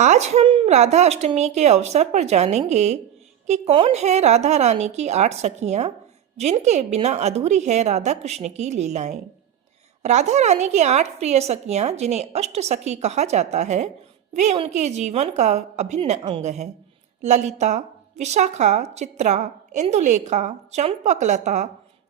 आज हम राधा अष्टमी के अवसर पर जानेंगे कि कौन है राधा रानी की 8 सखियां जिनके बिना अधूरी है राधा कृष्ण की लीलाएं। राधा रानी की 8 प्रिय सखियां जिन्हें अष्ट सखी कहा जाता है, वे उनके जीवन का अभिन्न अंग है। ललिता, विशाखा, चित्रा, इंदुलेखा, चंपकलता,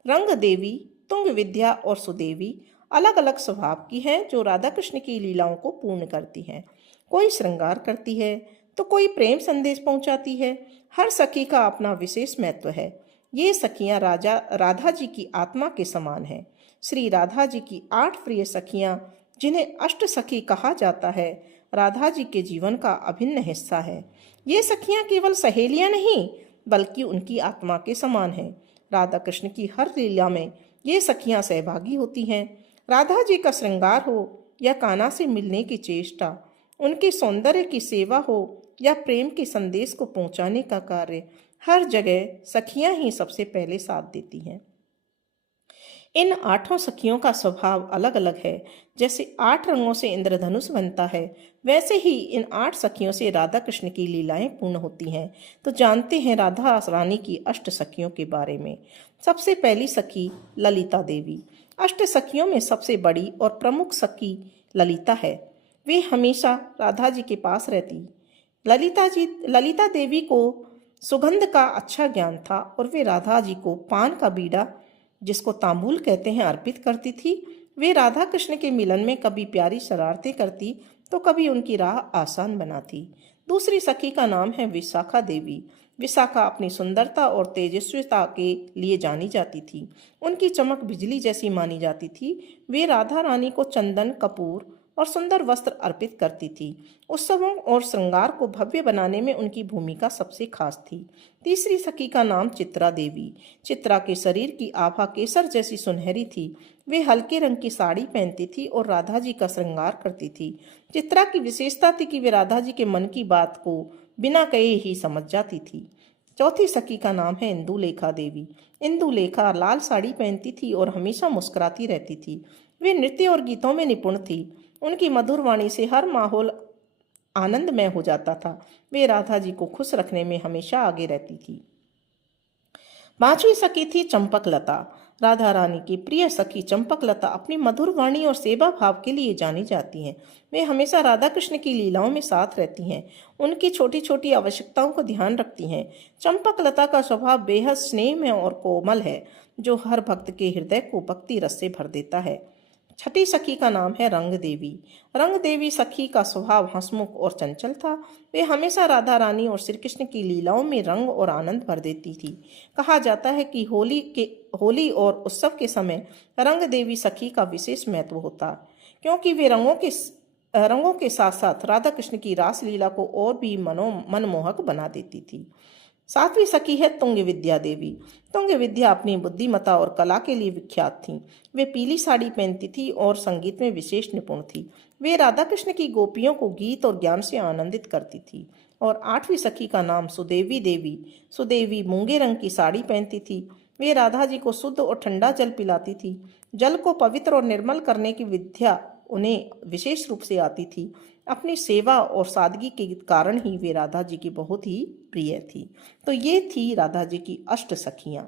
रंग देवी, तुंग विद्या और सुदेवी अलग अलग स्वभाव की हैं, जो राधा कृष्ण की लीलाओं को पूर्ण करती हैं। कोई श्रृंगार करती है तो कोई प्रेम संदेश पहुंचाती है। हर सखी का अपना विशेष महत्व है। ये सखियां राधा जी की आत्मा के समान हैं। श्री राधा जी की 8 प्रिय सखियां, जिन्हें अष्ट सखी कहा जाता है, राधा जी के जीवन का अभिन्न हिस्सा है। ये सखियां केवल सहेलियां नहीं, बल्कि उनकी आत्मा के समान हैं। राधा कृष्ण की हर लीला में ये सखियां सहभागी होती हैं। राधा जी का श्रृंगार हो या कान्हा से मिलने की चेष्टा, उनके सौंदर्य की सेवा हो या प्रेम के संदेश को पहुंचाने का कार्य, हर जगह सखियां ही सबसे पहले साथ देती हैं। इन 8 सखियों का स्वभाव अलग अलग है। जैसे 8 रंगों से इंद्रधनुष बनता है, वैसे ही इन 8 सखियों से राधा कृष्ण की लीलाएं पूर्ण होती हैं। तो जानते हैं राधा रानी की अष्ट सखियों के बारे में। सबसे पहली सखी ललिता देवी। अष्ट सखियों में सबसे बड़ी और प्रमुख सखी ललिता है। वे हमेशा राधा जी के पास रहती। ललिता देवी को सुगंध का अच्छा ज्ञान था और वे राधा जी को पान का बीड़ा, जिसको तांबूल कहते हैं, अर्पित करती थी। वे राधा कृष्ण के मिलन में कभी प्यारी शरारतें करती तो कभी उनकी राह आसान बनाती। दूसरी सखी का नाम है विशाखा देवी। विशाखा अपनी सुंदरता और तेजस्विता के लिए जानी जाती थी। उनकी चमक बिजली जैसी मानी जाती थी। वे राधा रानी को चंदन, कपूर और सुंदर वस्त्र अर्पित करती थी। उत्सवों और श्रृंगार को भव्य बनाने में उनकी भूमिका सबसे खास थी। तीसरी सखी का नाम चित्रा देवी। चित्रा के शरीर की आभा केसर जैसी सुनहरी थी। वे हल्के रंग की साड़ी पहनती थी और राधा जी का श्रृंगार करती थी। चित्रा की विशेषता थी कि वे राधा जी के मन की बात को बिना कहे ही समझ जाती थी। चौथी सखी का नाम है इंदुलेखा देवी। इंदुलेखा लाल साड़ी पहनती थी और हमेशा मुस्कुराती रहती थी। वे नृत्य और गीतों में निपुण थी। उनकी मधुर वाणी से हर माहौल आनंदमय हो जाता था। वे राधा जी को खुश रखने में हमेशा आगे रहती थी। पांचवी सखी थी चंपकलता। राधा रानी की प्रिय सखी चंपकलता अपनी मधुर वाणी और सेवा भाव के लिए जानी जाती हैं। वे हमेशा राधा कृष्ण की लीलाओं में साथ रहती हैं। उनकी छोटी छोटी आवश्यकताओं को ध्यान रखती हैं। चंपकलता का स्वभाव बेहद स्नेहमय और कोमल है, जो हर भक्त के हृदय को भक्ति रस से भर देता है। छठी सखी का नाम है रंग देवी। रंग देवी सखी का स्वभाव हंसमुख और चंचल था। वे हमेशा राधा रानी और श्री कृष्ण की लीलाओं में रंग और आनंद भर देती थी। कहा जाता है कि होली और उत्सव के समय रंग देवी सखी का विशेष महत्व होता, क्योंकि वे रंगों के साथ साथ राधा कृष्ण की रास लीला को और भी मनमोहक बना देती थी। सातवीं सखी है तुंग विद्या देवी। तुंग विद्या अपनी बुद्धिमता और कला के लिए विख्यात थी। वे पीली साड़ी पहनती थी और संगीत में विशेष निपुण थी। वे राधा कृष्ण की गोपियों को गीत और ज्ञान से आनंदित करती थी। और आठवीं सखी का नाम सुदेवी देवी। सुदेवी मूंगे रंग की साड़ी पहनती थी। वे राधा जी को शुद्ध और ठंडा जल पिलाती थी। जल को पवित्र और निर्मल करने की विद्या उन्हें विशेष रूप से आती थी। अपनी सेवा और सादगी के कारण ही वे राधा जी की बहुत ही प्रिय थी। तो ये थी राधा जी की अष्ट सखियां।